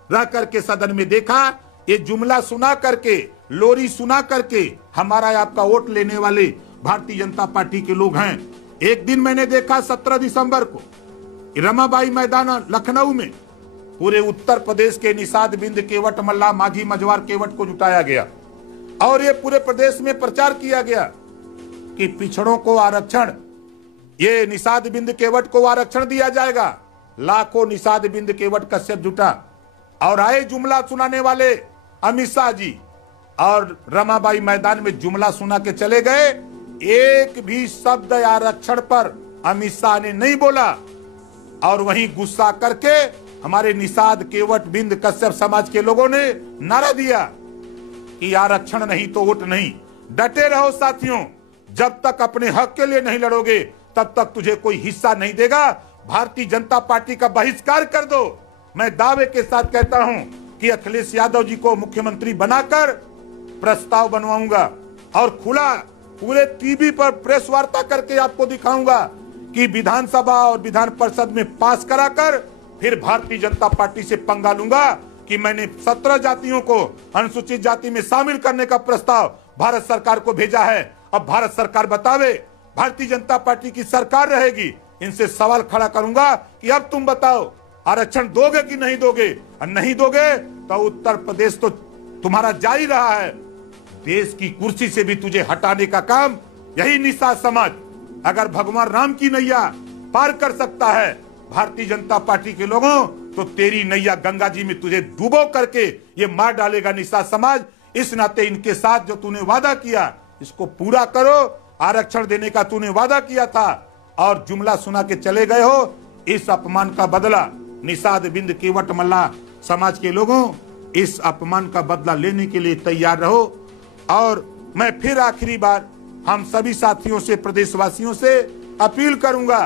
रह करके सदन में देखा, ये जुमला सुना करके, लोरी सुना करके हमारा आपका वोट लेने वाले भारतीय जनता पार्टी के लोग हैं। एक दिन मैंने देखा 17 दिसंबर को रमाबाई मैदान लखनऊ में पूरे उत्तर प्रदेश के निषाद बिंद केवट मल्ला माझी मझवार केवट को जुटाया गया और ये पूरे प्रदेश में प्रचार किया गया कि पिछड़ों को आरक्षण, ये निषाद बिंद केवट को आरक्षण दिया जाएगा। लाखों निषाद बिंद केवट कश्यप जुटा और आए जुमला सुनाने वाले अमित शाह जी, और रमाबाई मैदान में जुमला सुना के चले गए। एक भी शब्द आरक्षण पर अमित शाह ने नहीं बोला और वहीं गुस्सा करके हमारे निषाद केवट बिंद कश्यप समाज के लोगों ने नारा दिया कि आरक्षण नहीं तो वोट नहीं। डटे रहो साथियों, जब तक अपने हक के लिए नहीं लड़ोगे तब तक तुझे कोई हिस्सा नहीं देगा। भारतीय जनता पार्टी का बहिष्कार कर दो। मैं दावे के साथ कहता हूं कि अखिलेश यादव जी को मुख्यमंत्री बनाकर प्रस्ताव बनवाऊंगा और खुला पूरे टीवी पर प्रेस वार्ता करके आपको दिखाऊंगा कि विधानसभा और विधान परिषद में पास कराकर फिर भारतीय जनता पार्टी से पंगा लूंगा कि मैंने 17 जातियों को अनुसूचित जाति में शामिल करने का प्रस्ताव भारत सरकार को भेजा है। अब भारत सरकार बतावे, भारतीय जनता पार्टी की सरकार रहेगी, इनसे सवाल खड़ा करूंगा कि अब तुम बताओ आरक्षण दोगे कि नहीं दोगे, और नहीं दोगे तो उत्तर प्रदेश तो तुम्हारा जा ही रहा है। देश की कुर्सी से भी तुझे हटाने का काम यही निषाद समाज, अगर भगवान राम की नैया पार कर सकता है भारतीय जनता पार्टी के लोगों, तो तेरी नैया गंगा जी में तुझे डूबो करके ये मार डालेगा निषाद समाज। इस नाते इनके साथ जो तूने वादा किया इसको पूरा करो। आरक्षण देने का तूने वादा किया था और जुमला सुना के चले गए हो। इस अपमान का बदला निषाद बिंद केवट मल्ला समाज के लोगों, इस अपमान का बदला लेने के लिए तैयार रहो। और मैं फिर आखिरी बार हम सभी साथियों से, प्रदेशवासियों से अपील करूंगा,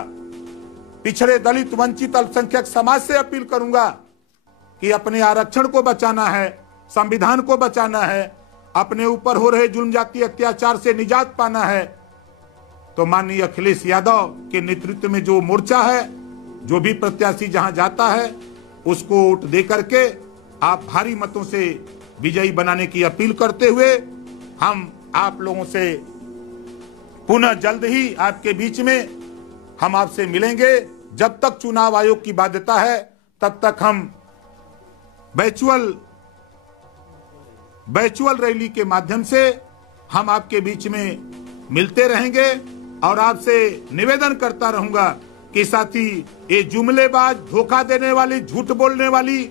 पिछड़े दलित वंचित अल्पसंख्यक समाज से अपील करूंगा कि अपने आरक्षण को बचाना है, संविधान को बचाना है, अपने ऊपर हो रहे जुल्म जाति अत्याचार से निजात पाना है, तो माननीय अखिलेश यादव के नेतृत्व में जो मोर्चा है, जो भी प्रत्याशी जहां जाता है उसको वोट दे करके आप भारी मतों से विजयी बनाने की अपील करते हुए हम आप लोगों से पुनः जल्द ही आपके बीच में हम आपसे मिलेंगे। जब तक चुनाव आयोग की बाध्यता है तब तक हम वर्चुअल रैली के माध्यम से हम आपके बीच में मिलते रहेंगे और आपसे निवेदन करता रहूंगा कि साथी ये जुमलेबाज, धोखा देने वाली, झूठ बोलने वाली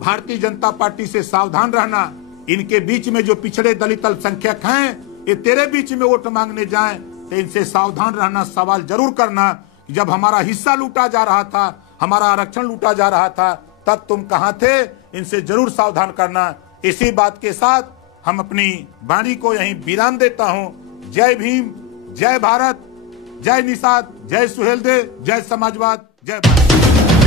भारतीय जनता पार्टी से सावधान रहना। इनके बीच में जो पिछड़े दलित अल्पसंख्यक हैं, ये तेरे बीच में वोट मांगने जाएं तो इनसे सावधान रहना, सवाल जरूर करना। जब हमारा हिस्सा लूटा जा रहा था, हमारा आरक्षण लूटा जा रहा था, तब तुम कहां थे, इनसे जरूर सावधान करना। इसी बात के साथ हम अपनी वाणी को यहीं विराम देता हूं। जय भीम, जय भारत, जय निषाद, जय सुहेलदेव, जय समाजवाद, जय भारत।